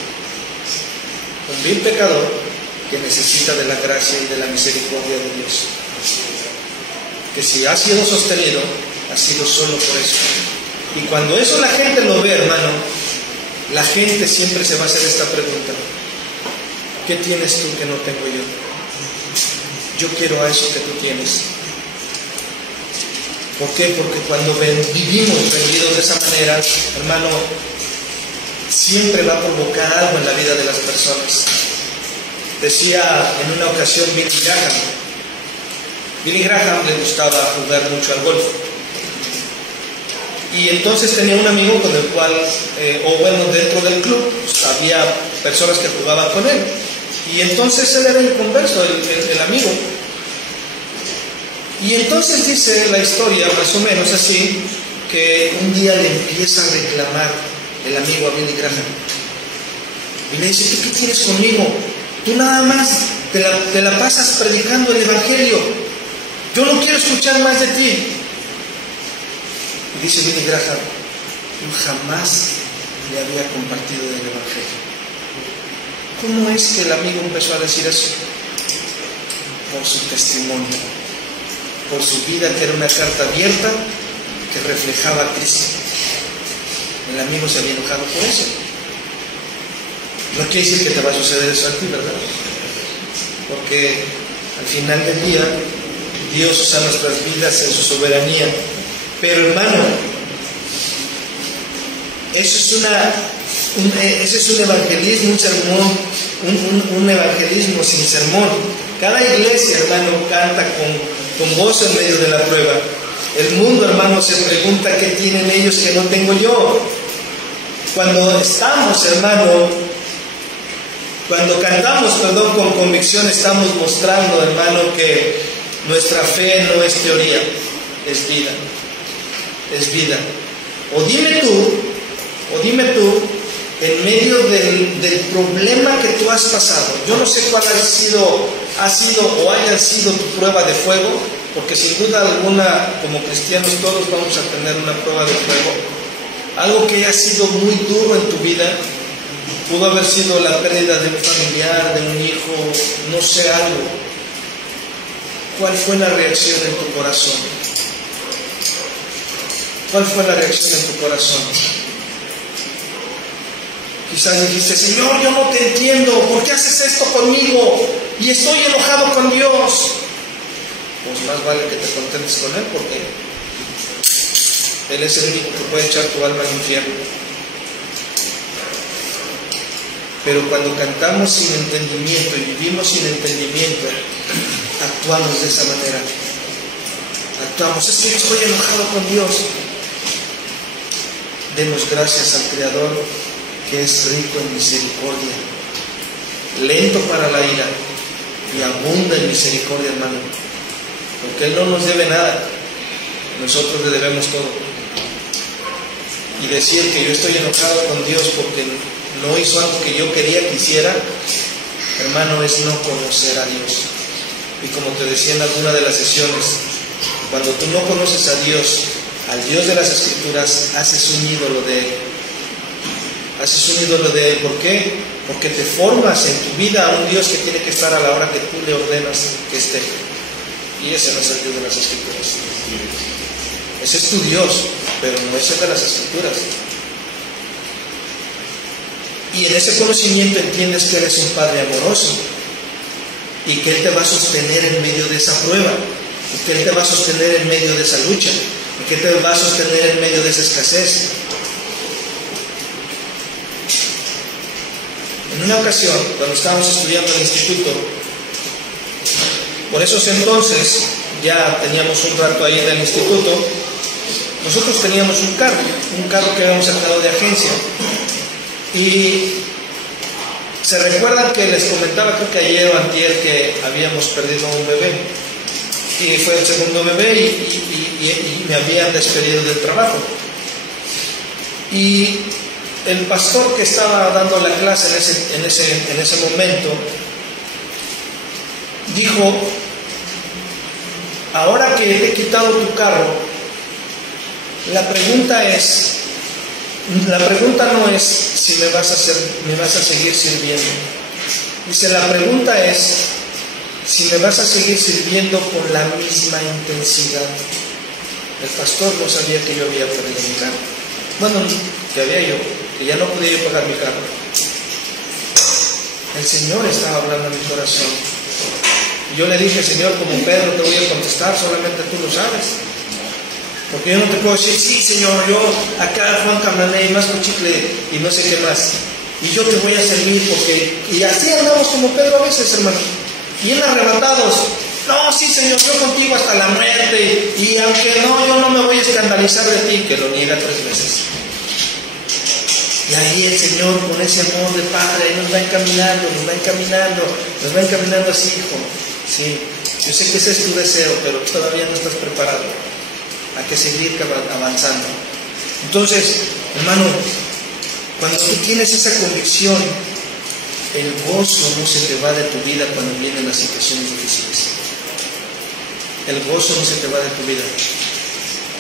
Un vil pecador que necesita de la gracia y de la misericordia de Dios, que si ha sido sostenido, ha sido solo por eso. Y cuando eso la gente lo ve, hermano, la gente siempre se va a hacer esta pregunta: ¿qué tienes tú que no tengo yo? Yo quiero a eso que tú tienes. ¿Por qué? Porque cuando vivimos vendidos de esa manera, hermano, siempre va a provocar algo en la vida de las personas. Decía en una ocasión Billy Graham. Billy Graham le gustaba jugar mucho al golf. Y entonces tenía un amigo con el cual, dentro del club, pues, había personas que jugaban con él. Y entonces él era el converso, el amigo. Y entonces dice la historia, más o menos así, que un día le empieza a reclamar el amigo a Billy Graham. Y le dice: ¿tú qué tienes conmigo? Tú nada más te la pasas predicando el Evangelio. Yo no quiero escuchar más de ti. Y dice Billy Graham: yo jamás le había compartido el Evangelio. ¿Cómo es que el amigo empezó a decir eso? Por su testimonio, por su vida, que era una carta abierta que reflejaba a Cristo. El amigo se había enojado por eso. No quiere decir que te va a suceder eso a ti, ¿verdad? Porque al final del día Dios usa nuestras vidas en su soberanía. Pero hermano, eso es un evangelismo, un sermón, un evangelismo sin sermón. Cada iglesia, hermano, canta con gozo en medio de la prueba. El mundo, hermano, se pregunta: ¿qué tienen ellos que no tengo yo? Cuando estamos, hermano, cuando cantamos, con convicción, estamos mostrando, hermano, que nuestra fe no es teoría, es vida. Es vida. O dime tú, en medio del problema que tú has pasado, yo no sé cuál ha sido o haya sido tu prueba de fuego, porque sin duda alguna, como cristianos, todos vamos a tener una prueba de fuego. Algo que haya sido muy duro en tu vida, pudo haber sido la pérdida de un familiar, de un hijo, no sé, algo. ¿Cuál fue la reacción en tu corazón? ¿Cuál fue la reacción en tu corazón? Quizás dijiste: Señor, yo no te entiendo, ¿por qué haces esto conmigo? Y estoy enojado con Dios. Pues más vale que te contentes con Él, porque Él es el único que puede echar tu alma al infierno. Pero cuando cantamos sin entendimiento y vivimos sin entendimiento, actuamos de esa manera. Actuamos: es que yo estoy enojado con Dios. Demos gracias al Creador, que es rico en misericordia, lento para la ira y abunda en misericordia, hermano. Porque Él no nos debe nada, nosotros le debemos todo. Y decir que yo estoy enojado con Dios porque no hizo algo que yo quería que hiciera, hermano, es no conocer a Dios. Y como te decía en alguna de las sesiones, cuando tú no conoces a Dios, al Dios de las Escrituras, haces un ídolo de Él. Haces un ídolo de Él. ¿Por qué? Porque te formas en tu vida a un Dios que tiene que estar a la hora que tú le ordenas que esté. Y ese no es el Dios de las Escrituras. Ese es tu Dios, pero no es el de las Escrituras. Y en ese conocimiento entiendes que eres un Padre amoroso y que Él te va a sostener en medio de esa prueba, y que Él te va a sostener en medio de esa lucha, y que Él te va a sostener en medio de esa escasez. En una ocasión, cuando estábamos estudiando en el instituto, por esos entonces, ya teníamos un rato ahí en el instituto, nosotros teníamos un carro que habíamos sacado de agencia. Y se recuerdan que les comentaba, creo que ayer o antier, que habíamos perdido un bebé. Y fue el segundo bebé y me habían despedido del trabajo. Y el pastor que estaba dando la clase en ese momento dijo: ahora que te he quitado tu carro, la pregunta no es si me vas a seguir sirviendo. Dice, la pregunta es si me vas a seguir sirviendo con la misma intensidad. El pastor no sabía que yo había perdido mi carro. Bueno, que ya no podía yo pagar mi carro. El Señor estaba hablando en mi corazón. Y yo le dije: Señor, como Pedro te voy a contestar, solamente tú lo sabes. Porque yo no te puedo decir: sí, Señor, yo acá Juan Camané y más con chicle y no sé qué más. Y yo te voy a servir porque... Y así andamos como Pedro a veces, hermano. Bien arrebatados. No, sí, Señor, yo contigo hasta la muerte. Y aunque no, yo no me voy a escandalizar de ti, que lo niega 3 veces. Y ahí el Señor, con ese amor de Padre, nos va encaminando así, hijo. Sí, yo sé que ese es tu deseo, pero todavía no estás preparado. Hay que seguir avanzando. Entonces, hermano, cuando tú tienes esa convicción, el gozo no se te va de tu vida cuando vienen las situaciones difíciles. El gozo no se te va de tu vida.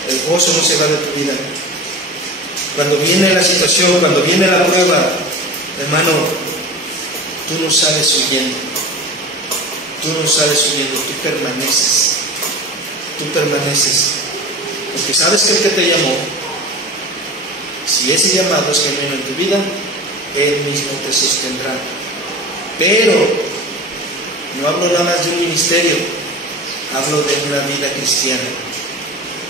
El gozo no se va de tu vida. Cuando viene la situación, cuando viene la prueba, hermano, tú no sales huyendo. Tú permaneces. Porque sabes que el que te llamó, si ese llamado es genuino en tu vida, Él mismo te sostendrá. Pero no hablo nada más de un ministerio, hablo de una vida cristiana,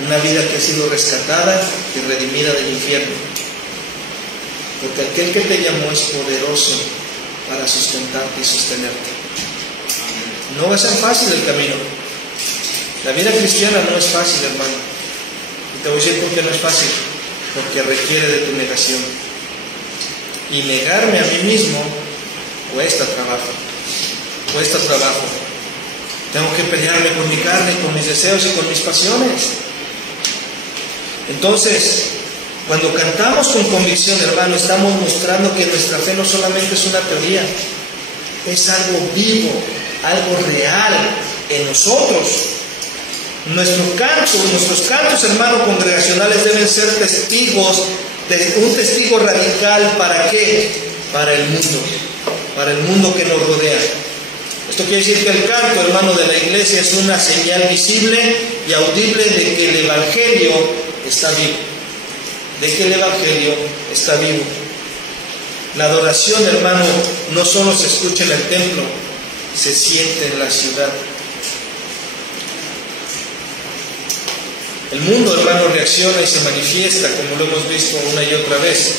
una vida que ha sido rescatada y redimida del infierno. Porque aquel que te llamó es poderoso para sustentarte y sostenerte. No va a ser fácil el camino. La vida cristiana no es fácil, hermano. Y te voy a decir por qué no es fácil. Porque requiere de tu negación. Y negarme a mí mismo cuesta trabajo. Tengo que pelearme con mi carne, con mis deseos y con mis pasiones. Entonces, cuando cantamos con convicción, hermano, estamos mostrando que nuestra fe no solamente es una teoría, es algo vivo, algo real en nosotros. Nuestros cantos, hermanos, congregacionales deben ser testigos, un testigo radical. ¿Para qué? Para el mundo que nos rodea. Esto quiere decir que el canto, hermano, de la iglesia es una señal visible y audible de que el Evangelio está vivo. La adoración, hermano, no solo se escucha en el templo, se siente en la ciudad. El mundo, hermano, reacciona y se manifiesta, como lo hemos visto una y otra vez.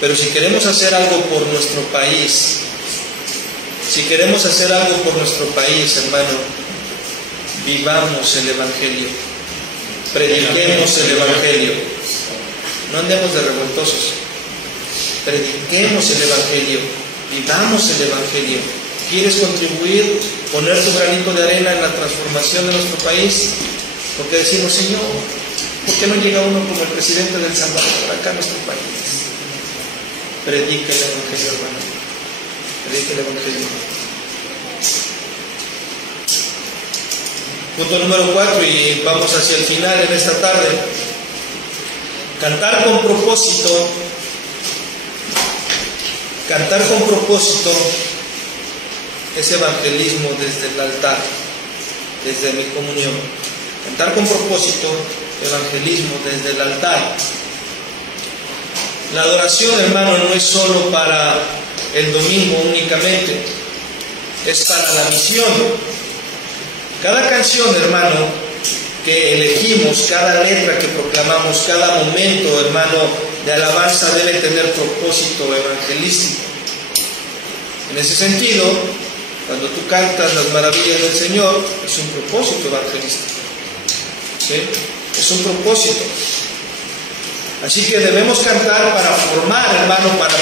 Pero si queremos hacer algo por nuestro país, hermano, vivamos el Evangelio, prediquemos el Evangelio, no andemos de revoltosos, prediquemos el Evangelio, vivamos el Evangelio. ¿Quieres contribuir, poner tu granito de arena en la transformación de nuestro país? Porque decimos: Señor, ¿por qué no llega uno como el presidente del Salvador acá a nuestro país? Predica el Evangelio, hermano. Predica el Evangelio. Punto número 4, y vamos hacia el final en esta tarde. Cantar con propósito es evangelismo desde el altar, desde mi comunión. Cantar con propósito, evangelismo desde el altar. La adoración, hermano, no es solo para el domingo únicamente, es para la misión. Cada canción, hermano, que elegimos, cada letra que proclamamos, cada momento, hermano, de alabanza debe tener propósito evangelístico. En ese sentido, cuando tú cantas las maravillas del Señor, es un propósito evangelístico. ¿Sí? Es un propósito. Así que debemos cantar para formar, hermano, para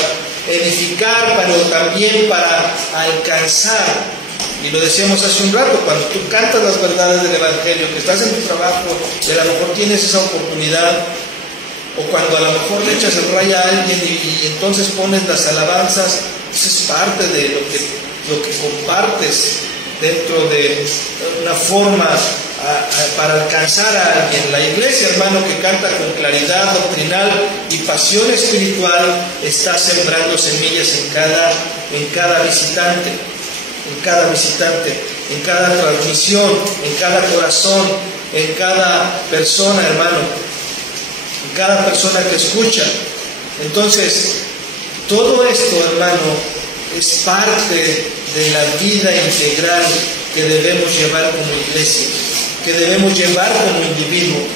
edificar, pero también para alcanzar. Y lo decíamos hace un rato, cuando tú cantas las verdades del Evangelio, que estás en tu trabajo, y a lo mejor tienes esa oportunidad, o cuando a lo mejor le echas el rayo a alguien y entonces pones las alabanzas, eso es parte de lo que compartes dentro de una forma para alcanzar a alguien. La iglesia, hermano, que canta con claridad doctrinal y pasión espiritual, está sembrando semillas en cada visitante, en cada transmisión, en cada corazón, en cada persona, hermano, en cada persona que escucha. Entonces, todo esto, hermano, es parte de la vida integral que debemos llevar como iglesia, que debemos llevar como individuo,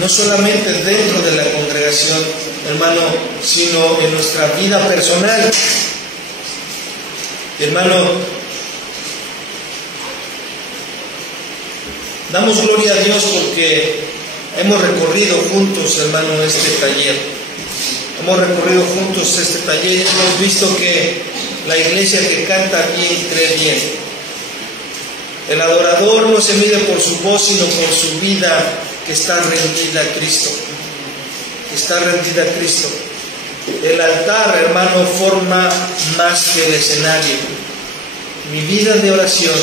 no solamente dentro de la congregación, hermano, sino en nuestra vida personal. Hermano, damos gloria a Dios porque hemos recorrido juntos, hermano, este taller. Hemos recorrido juntos este taller y hemos visto que la iglesia que canta bien cree bien. El adorador no se mide por su voz, sino por su vida que está rendida a Cristo. Está rendida a Cristo. El altar, hermano, forma más que el escenario. Mi vida de oración,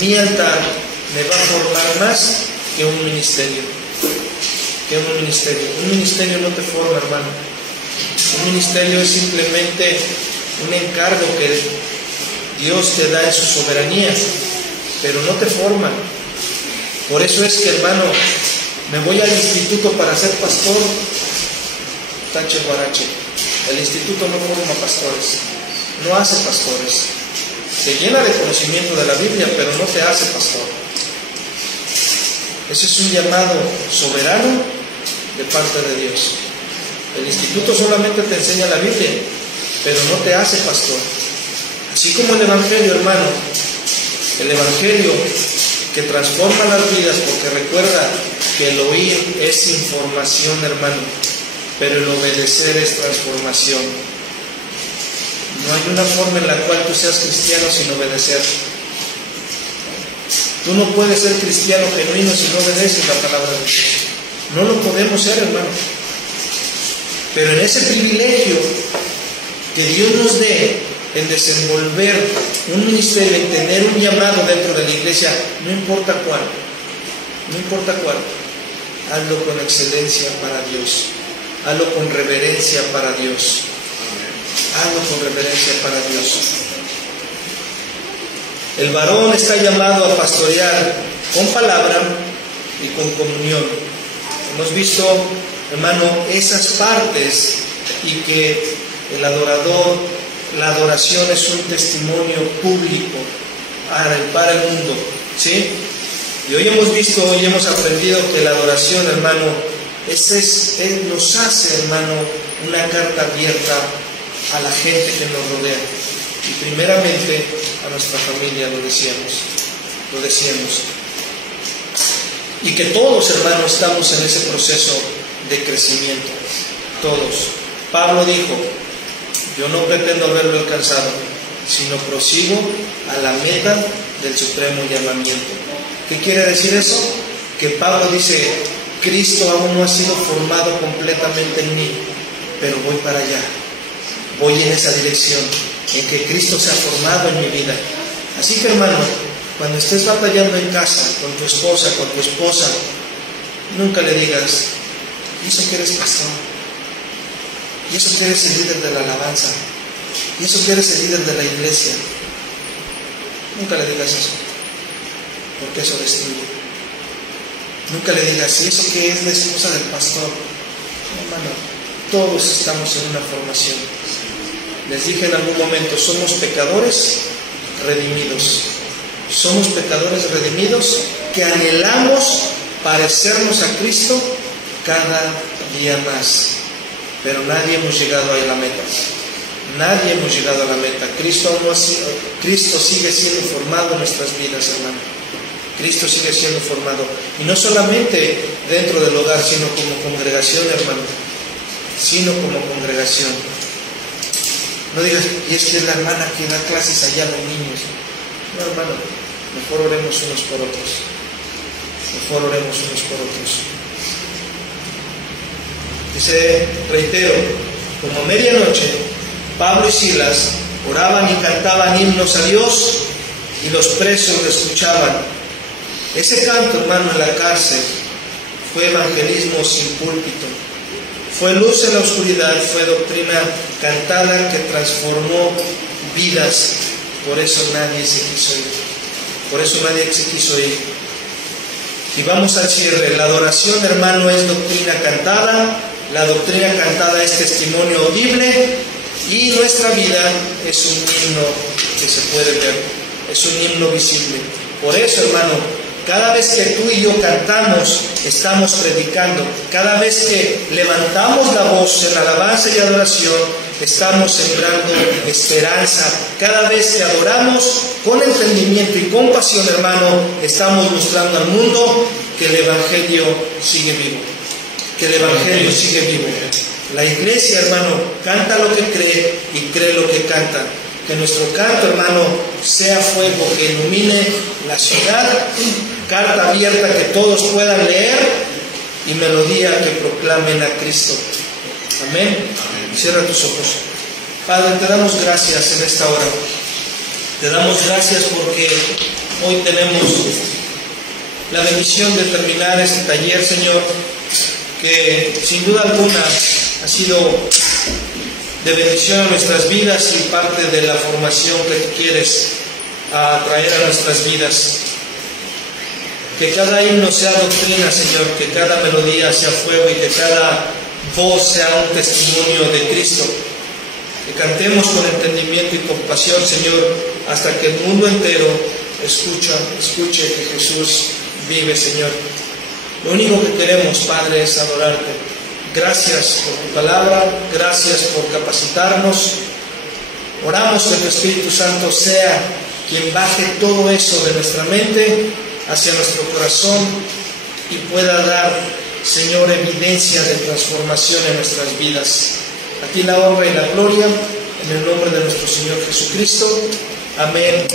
mi altar, me va a formar más que un ministerio. Un ministerio no te forma, hermano. Un ministerio es simplemente un encargo que Dios te da en su soberanía, pero no te forma. Por eso es que, hermano, me voy al instituto para ser pastor, tache guarache. El instituto no forma pastores, no hace pastores. Te llena de conocimiento de la Biblia, pero no te hace pastor. Ese es un llamado soberano de parte de Dios. El instituto solamente te enseña la Biblia, pero no te hace pastor. Así como el Evangelio, hermano, el Evangelio que transforma las vidas, porque recuerda que el oír es información, hermano, pero el obedecer es transformación. No hay una forma en la cual tú seas cristiano sin obedecer. Tú no puedes ser cristiano genuino si no obedeces la palabra de Dios. No lo podemos ser, hermano. Pero en ese privilegio que Dios nos dé en desenvolver un ministerio, en tener un llamado dentro de la iglesia, no importa cuál, hazlo con excelencia para Dios, hazlo con reverencia para Dios, El varón está llamado a pastorear con palabra y con comunión. Hemos visto, hermano, esas partes, y que el adorador, la adoración es un testimonio público para el mundo, ¿sí? Y hoy hemos visto, hoy hemos aprendido que la adoración, hermano, nos hace, hermano, una carta abierta a la gente que nos rodea. Y primeramente a nuestra familia, lo decíamos. Y que todos, hermanos, estamos en ese proceso de crecimiento. Todos. Pablo dijo: yo no pretendo haberlo alcanzado, sino prosigo a la meta del supremo llamamiento. ¿Qué quiere decir eso? Que Pablo dice: Cristo aún no ha sido formado completamente en mí, pero voy para allá. Voy en esa dirección, en que Cristo se ha formado en mi vida. Así que, hermano, cuando estés batallando en casa, con tu esposa, con tu esposa, nunca le digas: ¿y eso que eres pastor? ¿Y eso que eres el líder de la alabanza? ¿Y eso que eres el líder de la iglesia? Nunca le digas eso, porque eso destruye. Nunca le digas: ¿y eso que es la esposa del pastor? No, hermano, todos estamos en una formación. Les dije en algún momento: somos pecadores redimidos. Somos pecadores redimidos que anhelamos parecernos a Cristo cada día más. pero nadie hemos llegado a la meta. Nadie hemos llegado a la meta. Cristo sigue siendo formado en nuestras vidas, hermano. Cristo sigue siendo formado. Y no solamente dentro del hogar, sino como congregación, hermano. Sino como congregación. No digas, y es que es la hermana que da clases allá a los niños. No, hermano, mejor oremos unos por otros. Mejor oremos unos por otros. Dice, reitero, como a medianoche, Pablo y Silas oraban y cantaban himnos a Dios y los presos lo escuchaban. Ese canto, hermano, en la cárcel fue evangelismo sin púlpito. Fue luz en la oscuridad, fue doctrina cantada que transformó vidas. Por eso nadie se quiso ir. Por eso nadie se quiso ir. Y vamos al cierre. La adoración, hermano, es doctrina cantada. La doctrina cantada es testimonio audible. Y nuestra vida es un himno que se puede ver. Es un himno visible. Por eso, hermano, cada vez que tú y yo cantamos, estamos predicando. Cada vez que levantamos la voz en alabanza y adoración, estamos sembrando esperanza. Cada vez que adoramos con entendimiento y con pasión, hermano, estamos mostrando al mundo que el Evangelio sigue vivo. Que el Evangelio sigue vivo. La iglesia, hermano, canta lo que cree y cree lo que canta. Que nuestro canto, hermano, sea fuego que ilumine la ciudad, carta abierta que todos puedan leer y melodía que proclamen a Cristo. Amén. Amén. Cierra tus ojos. Padre, te damos gracias en esta hora. Te damos gracias porque hoy tenemos la bendición de terminar este taller, Señor, que sin duda alguna ha sido de bendición a nuestras vidas y parte de la formación que tú quieres traer a nuestras vidas. Que cada himno sea doctrina, Señor, que cada melodía sea fuego y que cada voz sea un testimonio de Cristo. Que cantemos con entendimiento y compasión, Señor, hasta que el mundo entero escuche que Jesús vive, Señor. Lo único que queremos, Padre, es adorarte. Gracias por tu palabra, gracias por capacitarnos. Oramos que tu Espíritu Santo sea quien baje todo eso de nuestra mente hacia nuestro corazón y pueda dar, Señor, evidencia de transformación en nuestras vidas. A ti la honra y la gloria, en el nombre de nuestro Señor Jesucristo. Amén.